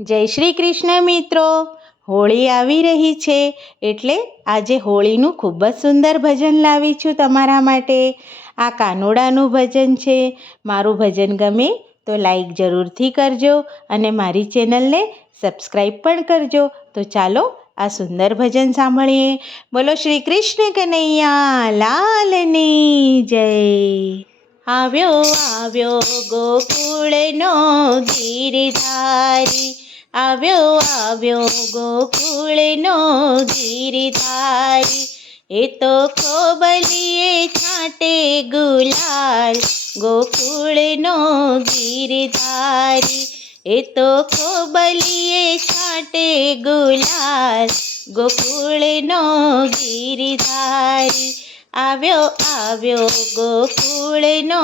જય શ્રી કૃષ્ણ મિત્રો, હોળી આવી રહી છે એટલે આજે હોળીનું ખૂબ જ સુંદર ભજન લાવી છું તમારા માટે. આ કાનુડાનું ભજન છે. મારું ભજન ગમે તો લાઈક જરૂરથી કરજો અને મારી ચેનલને સબસ્ક્રાઈબ પણ કરજો. તો ચાલો આ સુંદર ભજન સાંભળીએ. બોલો શ્રી કૃષ્ણ કનૈયા લાલની જય. આવ્યો આવ્યો ગોકુળનો ગીરધારી, આવ્યો આવ્યો ગોકુળનો ગીરધારી. એ તો ખોબલીએ છાંટે ગુલાલ, ગોકુળનો ગીરધારી. એ તો ખોબલીએ છાંટે ગુલાલ, ગોકુળનો ગીરધારી. આવ્યો આવ્યો ગોકુળનો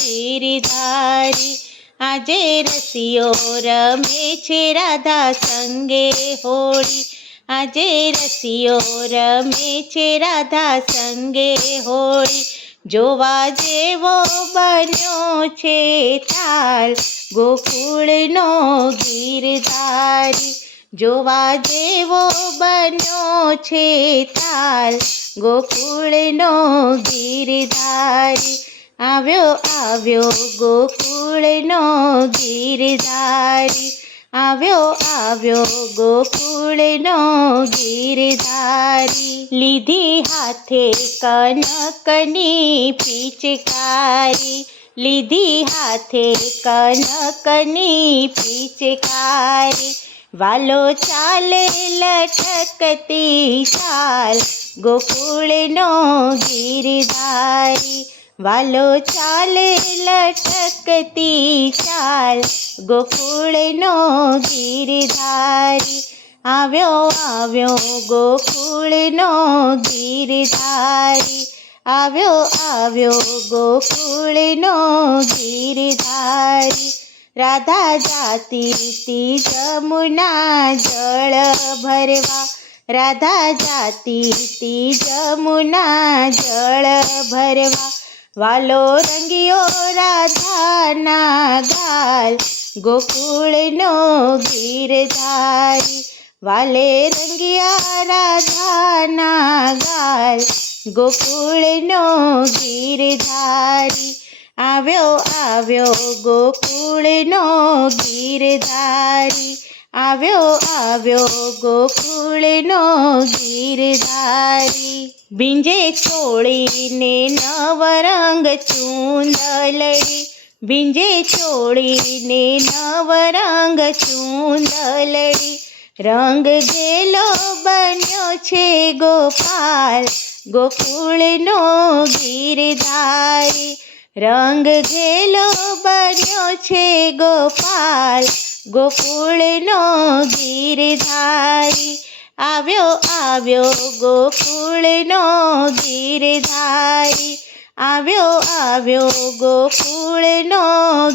ગીરધારી. આજે રસિયો રમે છે રાધા સંગે હોળી, આજે રસિયો રમે છે રાધા સંગે હોળી. જોવા જેવો બન્યો છે તાલ, ગોકુળનો ગીરધારી. જોવા જેવો બન્યો છે તાલ, ગોકુળનો ગીરધારી. આવ્યો આવ્યો ગોકુળનો ગીરધારી, આવ્યો આવ્યો ગોકુળનો ગીરધારી. લીધી હાથે કનકની પિચકારી, લીધી હાથે કનકની પિચકારી. વાલો ચાલે લટકતી ચાલ, ગોકુળનો ગીરધારી. વાલો ચાલે લટકતી ચાલ, ગોકુળનો ગીરધારી. આવ્યો આવ્યો ગોકુળનો ગીરધારી, આવ્યો આવ્યો ગોકુળનો ગીરધારી. રાધા જાતી તી જમુના જળ ભરવા, રાધા જાતી તી જમુના જળ ભરવા. વાલો રંગિયો રાધાના ગાલ, ગોકુળનો ગીરધારી. વાલે રંગિયા રાધાના ગાલ, ગોકુળનો ગીરધારી. આવ્યો આવ્યો ગોકુળનો ગીરધારી, આવ્યો આવ્યો ગોકુળનો ગીરધારી. ભીંજે ચોળીને નવરંગ ચૂંદલડી, ભીંજે ચોળીને નવરંગ ચૂંદલડી. રંગ ઘેલો બન્યો છે ગોપાલ, ગોકુળનો ગીરધારી. રંગ ઘેલો બન્યો છે ગોપાલ, ગોકુળનો ગીરધારી. આવ્યો આવ્યો ગોકુળનો ગીરધારી, આવ્યો આવ્યો ગોકુળનો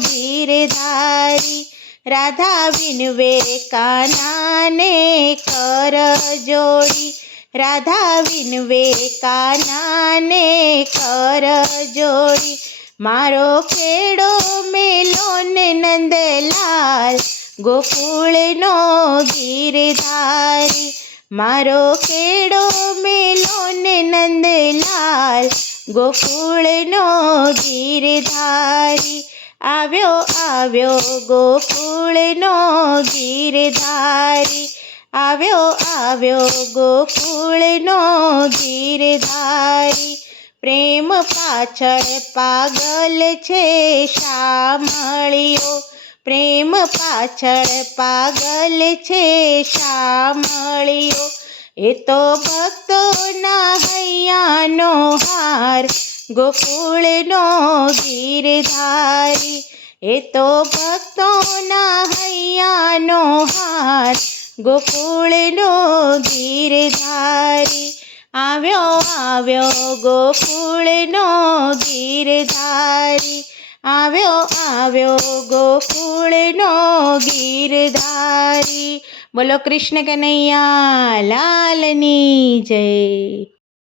ગીરધારી. રાધા વિનવે કાનાને કર જોડી, રાધા વિનવે કાનાને કર જોડી. મારો ખેડો મેલો ને નંદલાલ, ગોકુળનો ગીરધારી. મારો ખેડો મેલો ને નંદલાલ, ગોકુળનો ગીરધારી. આવ્યો આવ્યો ગોકુળનો ગીરધારી, આવ્યો આવ્યો ગોકુળનો ગીરધારી. પ્રેમ પાછળ પાગલ છે શામળિયો, પ્રેમ પાછળ પાગલ છે શામળિયો. એ તો ભક્તોના હૈયાનો હાર, ગોકુળનો ગીરધારી. એ તો ભક્તોના હૈયાનો હાર, ગોકુળનો ગીરધારી. આવ્યો આવ્યો ગોકુળનો ગીરધારી, આવ્યો આવ્યો ગોકુળનો ગીરધારી. બોલો કૃષ્ણ કનૈયા લાલની જય.